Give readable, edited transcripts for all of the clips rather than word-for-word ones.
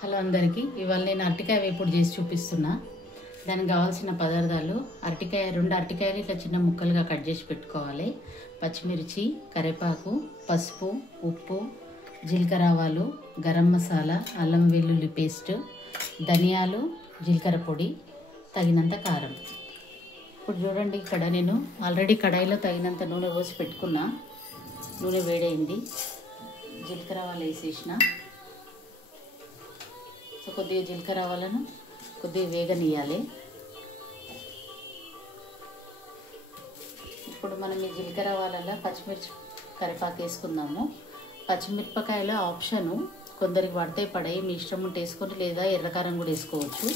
Hello అందరికీ, ఇవాళ నేను అరటికాయ వేపుడు చేసి చూపిస్తున్నా. దానికి కావాల్సిన పదార్థాలు: రెండు అరటికాయలు ఇట్లా చిన్న ముక్కలుగా కట్ చేసి పెట్టుకోవాలి. పచ్చిమిర్చి, కరివేపాకు, పసుపు, ఉప్పు, జీలకర్ర ఆవాలు, గరం మసాలా, అల్లం వెల్లుల్లి పేస్ట్, ధనియాలు, జీలకర్ర పొడి, తగినంత కారం. ఇప్పుడు చూడండి, ఇక్కడ నేను ఆల్రెడీ కడాయిలో తగినంత నూనె పోసి పెట్టుకున్నా. నూనె వేడైంది. జీలకర్ర ఆవాలు వేసేసిన. కొద్దిగా జీలకర్ర ఆవాలను కొద్దిగా వేగనీయాలి. ఇప్పుడు మనం ఈ జీలకర్ర ఆవాలలో పచ్చిమిర్చి, కరివేపాకు వేసుకుందాము. పచ్చిమిరపకాయల ఆప్షను, కొందరికి పడితే పడాయి, మీ ఇష్టం ఉంటే వేసుకొని, లేదా ఎర్రకారం కూడా వేసుకోవచ్చు.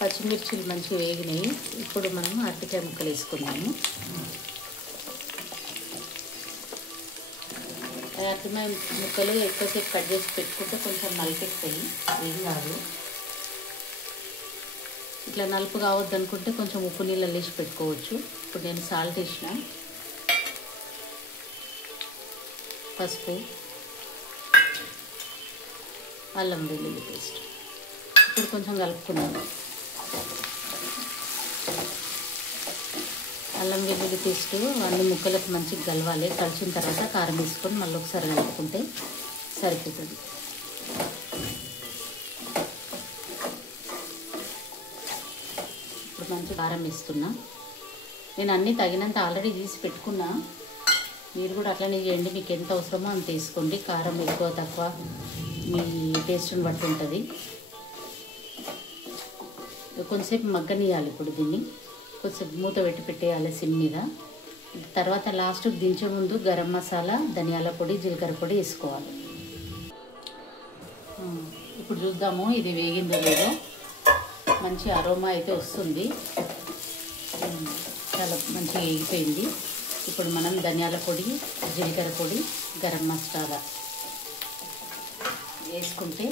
పచ్చిమిర్చిలు మంచిగా వేగినాయి. ఇప్పుడు మనం అరటికాయ ముక్కలు వేసుకుందాము. అరటికాయ ముక్కలు ఎక్కువసేపు కట్ చేసి పెట్టుకుంటే కొంచెం నలిపెట్టాయి, ఏం కాదు. ఇట్లా నలుపు కావద్దు అనుకుంటే కొంచెం ఉప్పు నీళ్ళు వేసి పెట్టుకోవచ్చు. ఇప్పుడు నేను సాల్ట్ వేసిన, పసుపు, అల్లం వెల్లుల్లి పేస్ట్. ఇప్పుడు కొంచెం కలుపుకున్నాను. అల్లం వెల్లుల్లి పేస్ట్ అన్ని ముక్కలకు మంచిగా కలవాలి. కలిసిన తర్వాత కారం వేసుకొని మళ్ళీ ఒకసారి కలుపుకుంటే సరిపోతుంది. ఇప్పుడు మంచి కారం వేస్తున్నా. నేను అన్నీ తగినంత ఆల్రెడీ తీసి పెట్టుకున్నా. మీరు కూడా అట్లనే చేయండి, మీకు ఎంత అవసరమో అంత వేసుకోండి. కారం ఎక్కువ తక్కువ మీ టేస్ట్ని బట్టి ఉంటుంది. కొంచెంసేపు మగ్గనియాలి. ఇప్పుడు దీన్ని కొంచెంసేపు మూత పెట్టి పెట్టేయాలి సిమ్ మీద. తర్వాత లాస్ట్కి దించే ముందు గరం మసాలా, ధనియాల పొడి, జీలకర్ర పొడి వేసుకోవాలి. ఇప్పుడు చూద్దాము ఇది వేగిందో లేదో. మంచి అరోమా అయితే వస్తుంది, చాలా మంచిగా వేగిపోయింది. ఇప్పుడు మనం ధనియాల పొడి, జీలకర్ర పొడి, గరం మసాలా వేసుకుంటే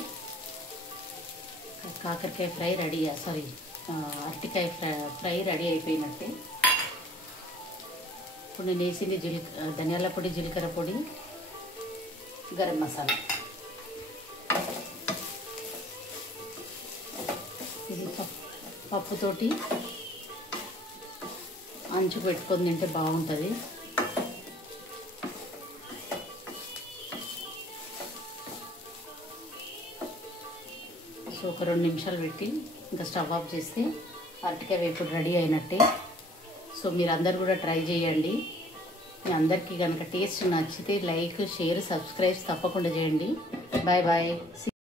కాకరకాయ ఫ్రై రెడీ, అరటికాయ ఫ్రై రెడీ అయిపోయినట్టే. ఇప్పుడు నేను వేసింది ధనియాల పొడి, జీలకర్ర పొడి, గరం మసాలా. ఇది పప్పుతోటి అంచు పెట్టుకొని తింటే బాగుంటుంది. సో ఒక 2 నిమిషాలు పెట్టి ఇంకా స్టవ్ ఆఫ్ చేస్తే అరటికాయ వేపుడు రెడీ అయినట్టే. సో మీరు అందరు కూడా ట్రై చేయండి. మీ అందరికీ కనుక టేస్ట్ నచ్చితే లైక్, షేర్, సబ్స్క్రైబ్ తప్పకుండా చేయండి. Bye bye.